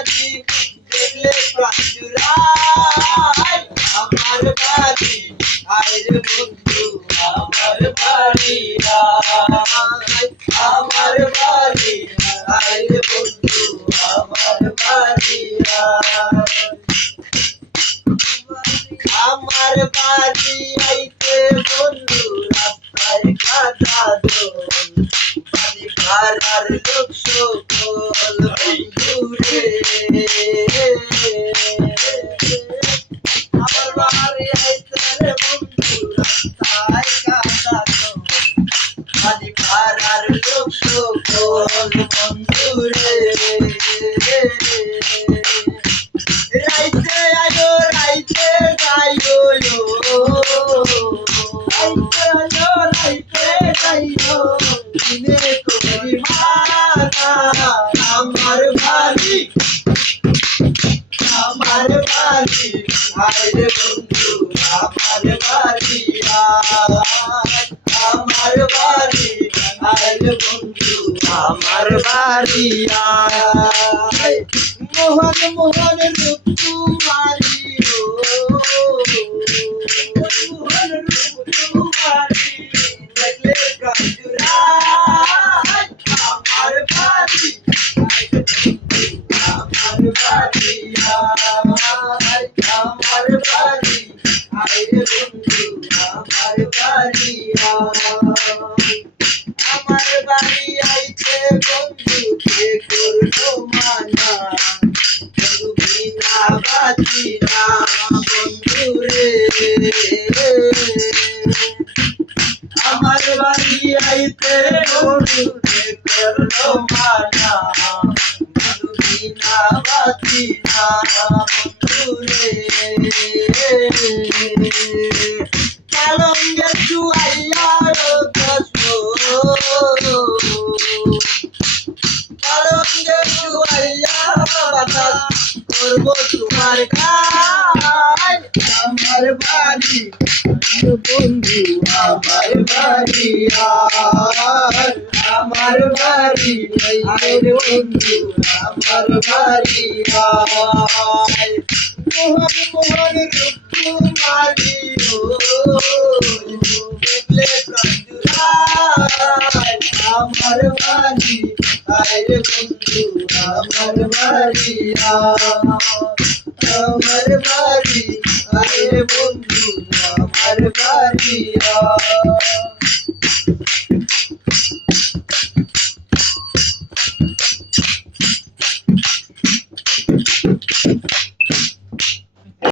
বাড়ি দেখলে প্রাণ জুড়ায় আমার বাড়ি আইরে বন্ধু আমার বাড়ি আমার বাড়ি আইরে বন্ধু আমার বাড়ি আমার বাড়ি আইতে বন্ধু রাস্তায় কাদা দোল পানি ভাড়ার লোক সকল বন্ধু রে আমার বাড়ি আইতে রে বন্ধু রাস্তায় কাদা দোল পানি ভাড়ার লোক সকল বন্ধু রে রাইতে আয়ো রাইতে যাইও রাইতে যাইও দিনে করি মানা আমার বাড়ি আইরে বন্ধু আমার বাড়ি আমার বাড়ি আইরে বন্ধু আমার বাড়ি মোহন মোহন রূপ তোমারি মোহন রূপ তোমারি দেখলে প্রাণ জুড়ায় আমার বাড়ি আমার বাড়ি আমার বাড়ি আইরে বন্ধু আমার বাড়ি আমার বাড়ি আইতে বন্ধু কে করলো মানা বন্ধু বিনা বাঁচি না বন্ধু রে আমার বাড়ি আইতে বন্ধু কে করলো মানা বন্ধু বিনা বাঁচি না বন্ধু রে কালঙ্গে চুয়াইয়ার কষ্ট কালঙ্গে চুয়াইয়া বাতাস করবো তোমার গায় আমার বাড়ি বন্ধু আমার বাড়ি আমার বাড়ি আইরে বন্ধু আমার বাড়ি মোহন মোহন রূপ তোমারি দেখলে প্রাণ জুড়ায় আমার বাড়ি আইরে বন্ধু আমার বাড়ি আমার বাড়ি আইরে বন্ধু আমার বাড়ি